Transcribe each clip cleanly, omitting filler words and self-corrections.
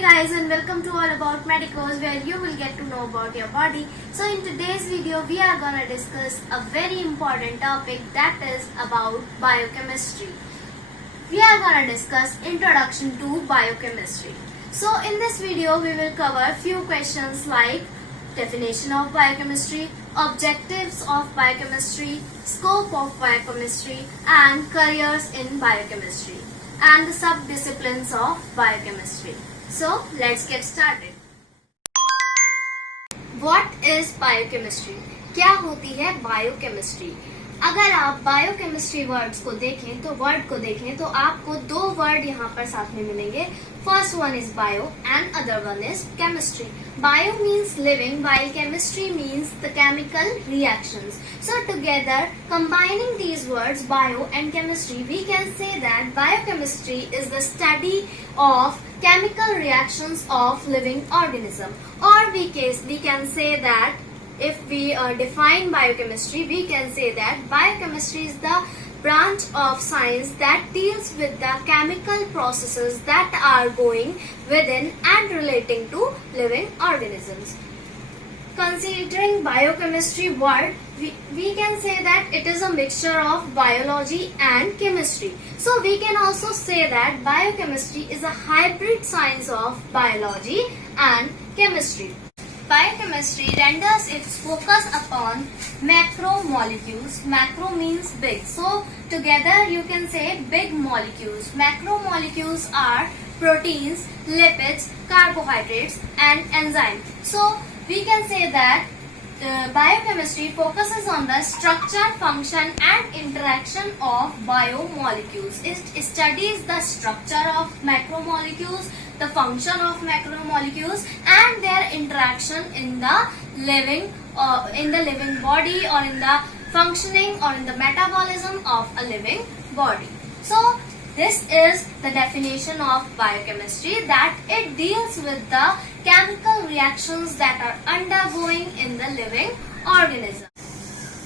Hey guys, and welcome to All About Medicos, where you will get to know about your body. So in today's video we are gonna discuss a very important topic, that is about biochemistry. We are gonna discuss introduction to biochemistry. So in this video we will cover few questions like definition of biochemistry, objectives of biochemistry, scope of biochemistry, and careers in biochemistry, and the sub-disciplines of biochemistry. So let's get started. What is biochemistry? क्या होती है biochemistry? अगर आप biochemistry words को देखें तो आपको दो वर्ड यहाँ पर साथ में मिलेंगे. First one is bio and other one is chemistry. Bio means living while chemistry means the chemical reactions. So together, combining these words bio and chemistry, we can say that biochemistry is the study of chemical reactions of living organism. Or we can say that if we define biochemistry, we can say that biochemistry is the branch of science that deals with the chemical processes that are going within and relating to living organisms. Considering biochemistry word, we can say that it is a mixture of biology and chemistry. So we can also say that biochemistry is a hybrid science of biology and chemistry. Biochemistry renders its focus upon macromolecules. Macro means big. So together you can say big molecules. Macromolecules are proteins, lipids, carbohydrates and enzymes. So we can say that biochemistry focuses on the structure, function and interaction of biomolecules. It studies the structure of macromolecules, the function of macromolecules and their interaction in the living body, or in the functioning or in the metabolism of a living body. So this is the definition of biochemistry, that it deals with the chemical reactions that are undergoing in the living organism.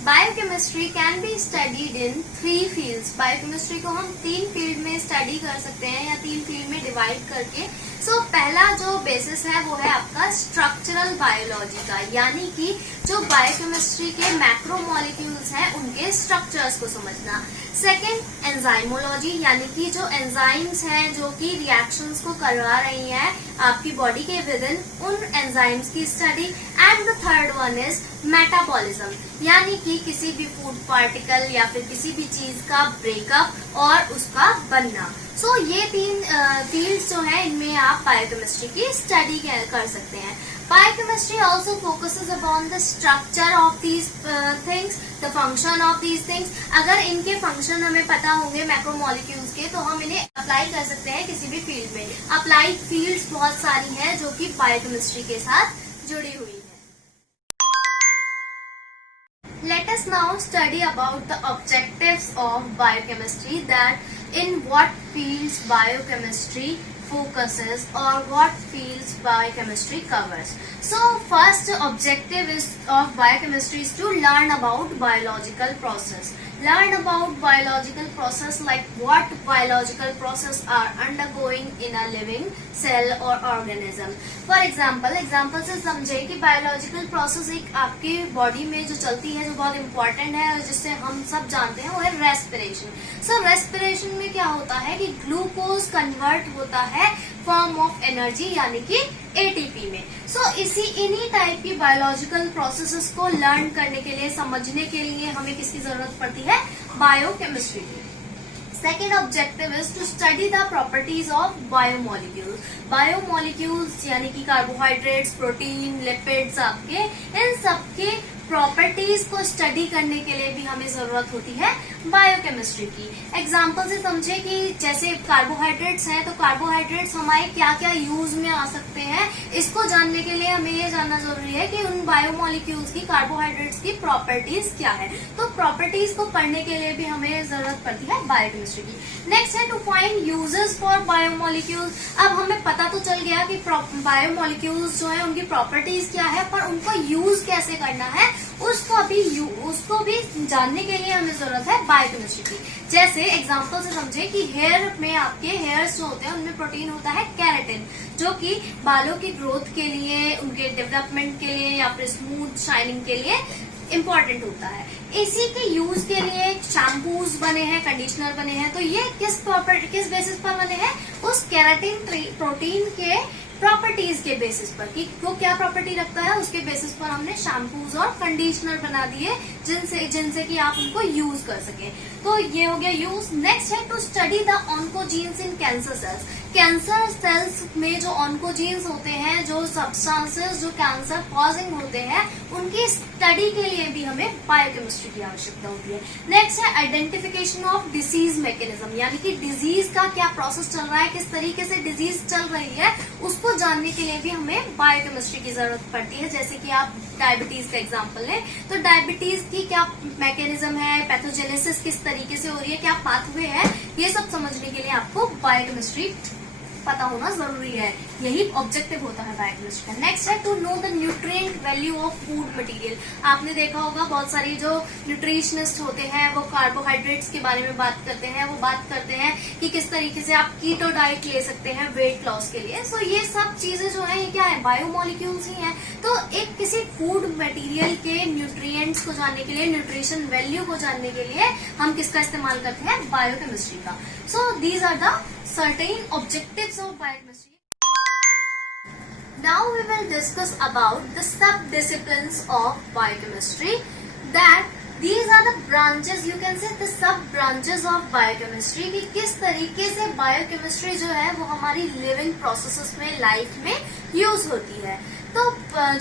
Biochemistry can be studied in 3 fields. Biochemistry को हम 3 field में study कर सकते हैं या 3 field में divide करके. सो पहला जो बेसिस है वो है आपका स्ट्रक्चरल बायोलॉजी का, यानी कि जो बायोकेमिस्ट्री के मैक्रोमोलिक्यूल्स हैं उनके स्ट्रक्चर्स को समझना. सेकेंड एंजाइमोलॉजी, यानी कि जो एंजाइम्स हैं जो कि रिएक्शंस को करवा रही हैं आपकी बॉडी के विदिन, उन एंजाइम्स की study. And the third one is metabolism, यानी कि किसी भी फूड पार्टिकल या फिर किसी भी चीज का ब्रेकअप और उसका बनना. सो ये 3 फील्ड्स जो है इनमें आप बायोकेमिस्ट्री की स्टडी कर सकते हैं. Biochemistry also focuses upon the structure of these things, the function of these things. अगर इनके फंक्शन हमें पता होंगे मैक्रोमोलिक्यूल्स के, तो हम इन्हें अप्लाई कर सकते हैं किसी भी फील्ड में. अप्लाइड फील्ड्स बहुत सारी हैं जो कि बायोकेमिस्ट्री के साथ जुड़ी हुई है. Let us now study about the objectives of biochemistry, that in what fields biochemistry focuses or what fields biochemistry covers. So first objective of biochemistry is to learn about biological process. Learn about biological process, like what biological process are undergoing in a living cell or organism. For example से समझे कि biological process एक आपकी body में जो चलती है, जो बहुत important है, जिससे हम सब जानते हैं, वो है respiration. So respiration में क्या होता है कि ग्लूकोज कन्वर्ट होता है फॉर्म ऑफ एनर्जी, यानी कि एटीपी में. सो इन्हीं टाइप की बायोलॉजिकल प्रोसेसेस को लर्न करने के लिए, समझने के लिए हमें किसकी जरूरत पड़ती है? बायोकेमिस्ट्री की. Second objective is to study the properties of biomolecules. Biomolecules यानी कि कार्बोहाइड्रेट्स, प्रोटीन, लिपिड्स, आपके इन सबके प्रॉपर्टीज को स्टडी करने के लिए भी हमें जरूरत होती है बायोकेमिस्ट्री की. एग्जाम्पल से समझे कि जैसे कार्बोहाइड्रेट्स हैं, तो कार्बोहाइड्रेट्स हमारे क्या क्या यूज में आ सकते हैं, इसको जानने के लिए हमें ये जानना जरूरी है कि उन बायोमोलिक्यूल्स की, कार्बोहाइड्रेट्स की प्रॉपर्टीज क्या है. तो प्रॉपर्टीज को पढ़ने के लिए भी हमें जरूरत पड़ती है बायोकेमिस्ट्री की. नेक्स्ट है to find uses for biomolecules. अब हमें पता तो चल गया कि बायोमोलिक्यूल्स जो है उनकी प्रॉपर्टीज क्या है, पर उनको यूज कैसे करना है उसको भी जानने के लिए हमें जरूरत है बायोकेमिस्ट्री की। जैसे एग्जांपल से समझे कि हेयर में आपके हेयर्स जो होते हैं उनमें प्रोटीन होता है केराटिन, जो कि बालों की ग्रोथ के लिए, उनके डेवलपमेंट के लिए या फिर स्मूथ शाइनिंग के लिए इम्पोर्टेंट होता है। इसी के यूज के लिए शैम्पूज बने हैं, कंडीशनर बने हैं। तो ये किस बेसिस पर बने हैं? उस केराटिन प्रोटीन के प्रॉपर्टीज के बेसिस पर, कि वो क्या प्रॉपर्टी रखता है उसके बेसिस पर हमने शैम्पूज और कंडीशनर बना दिए जिनसे कि आप उनको यूज कर सकें। तो ये हो गया यूज। नेक्स्ट है to study the oncogenes in cancer cells. Cancer cells में जो ऑन्कोजीन्स होते हैं, जो सब्सटेंसेस जो कैंसर कॉजिंग होते हैं, उनकी स्टडी के लिए भी हमें बायोकेमिस्ट्री की आवश्यकता होती है। नेक्स्ट है आइडेंटिफिकेशन ऑफ डिसीज मैकेनिज्म, यानी कि डिजीज का क्या प्रोसेस चल रहा है, किस तरीके से डिजीज चल रही है, उसको जानने के लिए भी हमें बायोकेमिस्ट्री की जरूरत पड़ती है। जैसे कि आप डायबिटीज का एग्जांपल लें, तो डायबिटीज की क्या मैकेनिज्म है, पैथोजेनेसिस किस तरीके से हो रही है, क्या पाथवे है, ये सब समझने के लिए आपको बायोकेमिस्ट्री पता होना जरूरी है। यही ऑब्जेक्टिव होता है बायोकेमिस्ट्री का। नेक्स्ट है to know the nutrient value of food material. आपने देखा होगा बहुत सारी जो न्यूट्रिशनिस्ट होते हैं वो कार्बोहाइड्रेट्स के बारे में बात करते हैं, वो बात करते हैं कि किस तरीके से आप कीटो डाइट ले सकते हैं वेट लॉस के लिए। सो ये सब चीजें जो है ये क्या है, बायोमोलिक्यूल्स ही हैं। तो एक किसी फूड मटेरियल के न्यूट्रिएंट्स को जानने के लिए, न्यूट्रिशन वैल्यू को जानने के लिए हम किसका इस्तेमाल करते हैं? बायोकेमिस्ट्री का। So these are the certain objectives of biochemistry. Now we will discuss about the sub-disciplines of biochemistry. That these are the branches, you can say the sub-branches of biochemistry. कि किस तरीके से बायोकेमिस्ट्री जो है वो हमारी living processes में, life में यूज होती है। तो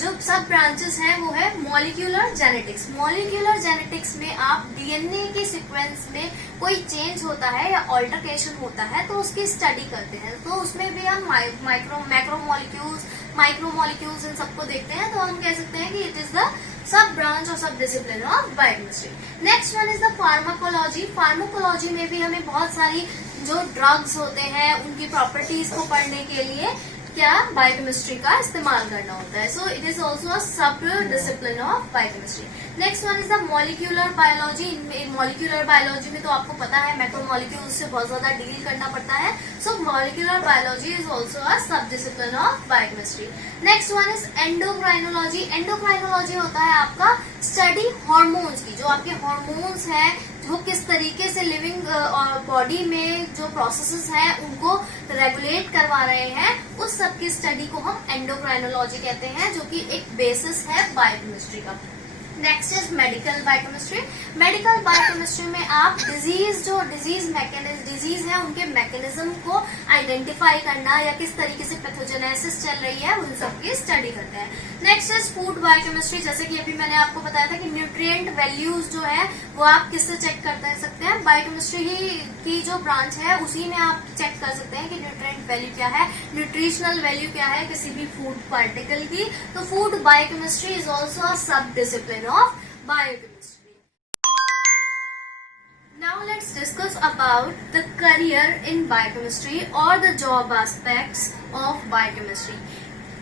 जो सब ब्रांचेस हैं वो है मॉलिक्यूलर जेनेटिक्स। मॉलिक्यूलर जेनेटिक्स में आप डीएनए के सीक्वेंस में कोई चेंज होता है या ऑल्टरकेशन होता है तो उसकी स्टडी करते हैं। तो उसमें भी हम माइक्रोमोलिक्यूल्स इन सबको देखते हैं। तो हम कह सकते हैं कि it is the sub branch और सब discipline of biochemistry. Next one is the pharmacology. Pharmacology में भी हमें बहुत सारी जो ड्रग्स होते हैं उनकी प्रॉपर्टीज को पढ़ने के लिए क्या बायोकेमिस्ट्री का इस्तेमाल करना होता है। So it is also a sub discipline of biochemistry. Next one is the molecular biology. Molecular biology में तो आपको पता है मैक्रोमोलिक्यूल्स से बहुत ज्यादा डील करना पड़ता है। So molecular biology is also a sub discipline of biochemistry. Next one is endocrinology. Endocrinology होता है आपका स्टडी हार्मोन्स की। जो आपके हार्मोन्स हैं वो किस तरीके से लिविंग बॉडी में जो प्रोसेसेस हैं उनको रेगुलेट करवा रहे हैं, उस सब की स्टडी को हम एंडोक्राइनोलॉजी कहते हैं, जो कि एक बेसिस है बायोकेमिस्ट्री का। Next is medical biochemistry. Medical biochemistry में आप डिजीज है उनके मैकेनिज्म को आइडेंटिफाई करना या किस तरीके से पैथोजेनेसिस चल रही है उन सब की स्टडी करते हैं। Next is food biochemistry. जैसे कि अभी मैंने आपको बताया था कि न्यूट्रिएंट वैल्यूज जो है वो आप किससे चेक कर सकते हैं? बायोकेमिस्ट्री ही की जो ब्रांच है उसी में आप चेक कर सकते हैं कि न्यूट्रिएंट वैल्यू क्या है, न्यूट्रिशनल वैल्यू क्या है किसी भी फूड पार्टिकल की। तो food biochemistry is also a sub discipline of biochemistry. Now let's discuss about the career in biochemistry or the job aspects of biochemistry.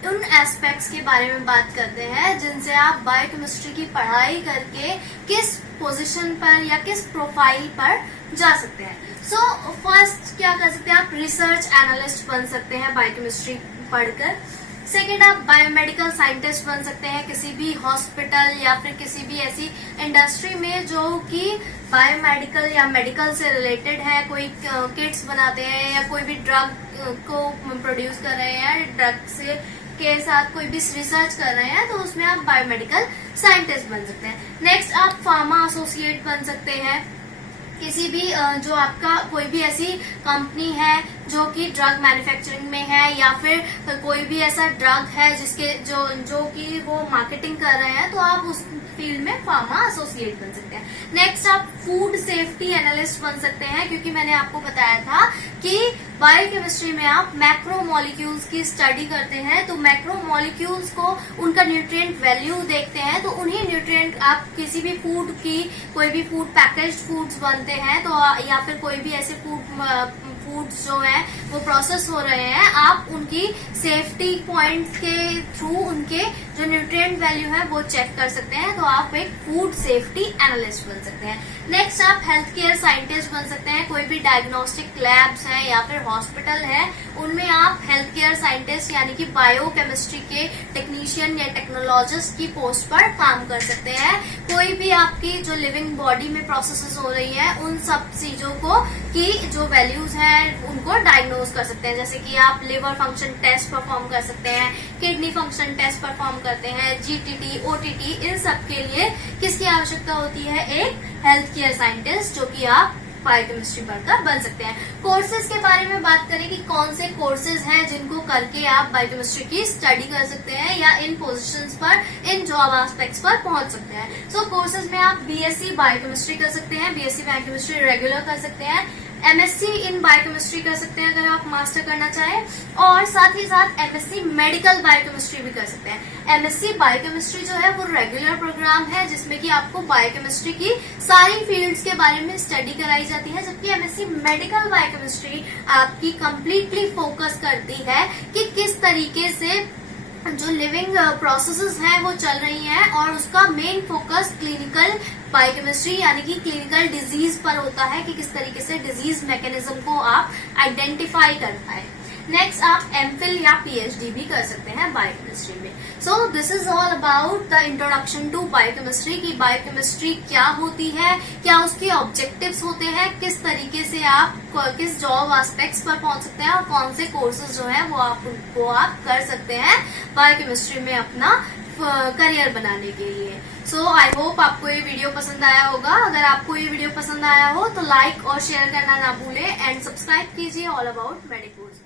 उन एस्पेक्ट्स के बारे में बात करते हैं जिनसे आप बायोकेमिस्ट्री की पढ़ाई करके किस पोजीशन पर या किस प्रोफाइल पर जा सकते हैं। सो फर्स्ट क्या कर सकते हैं आप? रिसर्च एनालिस्ट बन सकते हैं बायोकेमिस्ट्री पढ़कर। सेकेंड, आप बायोमेडिकल साइंटिस्ट बन सकते हैं किसी भी हॉस्पिटल या फिर किसी भी ऐसी इंडस्ट्री में जो कि बायोमेडिकल या मेडिकल से रिलेटेड है। कोई किट्स बनाते हैं या कोई भी ड्रग को प्रोड्यूस कर रहे हैं, ड्रग से के साथ कोई भी रिसर्च कर रहे हैं, तो उसमें आप बायोमेडिकल साइंटिस्ट बन सकते हैं। नेक्स्ट, आप फार्मा एसोसिएट बन सकते हैं। किसी भी जो आपका कोई भी ऐसी कंपनी है जो कि ड्रग मैन्युफैक्चरिंग में है या फिर कोई भी ऐसा ड्रग है जिसके जो कि वो मार्केटिंग कर रहे हैं, तो आप उस फील्ड में फार्मा एसोसिएट बन सकते हैं। नेक्स्ट, आप फूड सेफ्टी एनालिस्ट बन सकते हैं, क्योंकि मैंने आपको बताया था कि बायोकेमिस्ट्री में आप मैक्रोमोलिक्यूल्स की स्टडी करते हैं। तो मैक्रोमोलिक्यूल्स को उनका न्यूट्रिएंट वैल्यू देखते हैं, तो उन्हीं न्यूट्रिएंट आप किसी भी फूड की कोई भी फूड पैकेज्ड फूड्स बनते हैं तो या फिर कोई भी ऐसे फूड्स जो है वो प्रोसेस हो रहे हैं, आप उनकी सेफ्टी पॉइंट के थ्रू उनके जो न्यूट्रिएंट वैल्यू है वो चेक कर सकते हैं। तो आप एक फूड सेफ्टी एनालिस्ट बन सकते हैं। नेक्स्ट आप हेल्थ केयर साइंटिस्ट बन सकते हैं। कोई भी डायग्नोस्टिक लैब्स हैं या फिर हॉस्पिटल है, उनमें आप हेल्थ केयर साइंटिस्ट यानी कि बायोकेमिस्ट्री के टेक्नीशियन या टेक्नोलॉजिस्ट की पोस्ट पर काम कर सकते हैं। कोई भी आपकी जो लिविंग बॉडी में प्रोसेसेस हो रही है, उन सब चीजों को की जो वैल्यूज हैं उनको डायग्नोज कर सकते हैं। जैसे कि आप लिवर फंक्शन टेस्ट परफॉर्म कर सकते हैं, किडनी फंक्शन टेस्ट परफॉर्म करते हैं, जीटीटी, ओटीटी, इन सब के लिए किसकी आवश्यकता होती है? एक हेल्थ केयर साइंटिस्ट, जो कि आप बायोकेमिस्ट्री पढ़कर बन सकते हैं। कोर्सेज के बारे में बात करें कि कौन से कोर्सेज हैं जिनको करके आप बायोकेमिस्ट्री की स्टडी कर सकते हैं या इन पोजीशंस पर, इन जॉब एस्पेक्ट्स पर पहुंच सकते हैं। सो कोर्सेज में आप बीएससी बायोकेमिस्ट्री कर सकते हैं, बीएससी बायोकेमिस्ट्री रेगुलर कर सकते हैं, एमएससी इन बायोकेमिस्ट्री कर सकते हैं अगर आप मास्टर करना चाहें, और साथ ही साथ एमएससी मेडिकल बायोकेमिस्ट्री भी कर सकते हैं। एमएससी बायोकेमिस्ट्री जो है वो रेगुलर प्रोग्राम है जिसमें कि आपको बायोकेमिस्ट्री की सारी फील्ड्स के बारे में स्टडी कराई जाती है, जबकि एमएससी मेडिकल बायोकेमिस्ट्री आपकी कंप्लीटली फोकस करती है कि किस तरीके से जो लिविंग प्रोसेसेस हैं वो चल रही हैं, और उसका मेन फोकस क्लिनिकल बायोकेमिस्ट्री यानी कि क्लिनिकल डिजीज पर होता है कि किस तरीके से डिजीज मैकेनिज्म को आप आइडेंटिफाई कर पाए। नेक्स्ट आप एमफिल या पीएचडी भी कर सकते हैं बायोकेमिस्ट्री में। So this is all about the introduction to biochemistry की बायोकेमिस्ट्री क्या होती है, क्या उसके ऑब्जेक्टिव्स होते हैं, किस तरीके से आप किस जॉब एस्पेक्ट्स पर पहुंच सकते हैं, और कौन से कोर्सेज जो है वो आप कर सकते हैं बायोकेमिस्ट्री में अपना करियर बनाने के लिए। सो आई होप आपको ये वीडियो पसंद आया होगा। अगर आपको ये वीडियो पसंद आया हो तो लाइक और शेयर करना ना भूलें, एंड सब्सक्राइब कीजिए ऑल अबाउट मेडिकोर्स।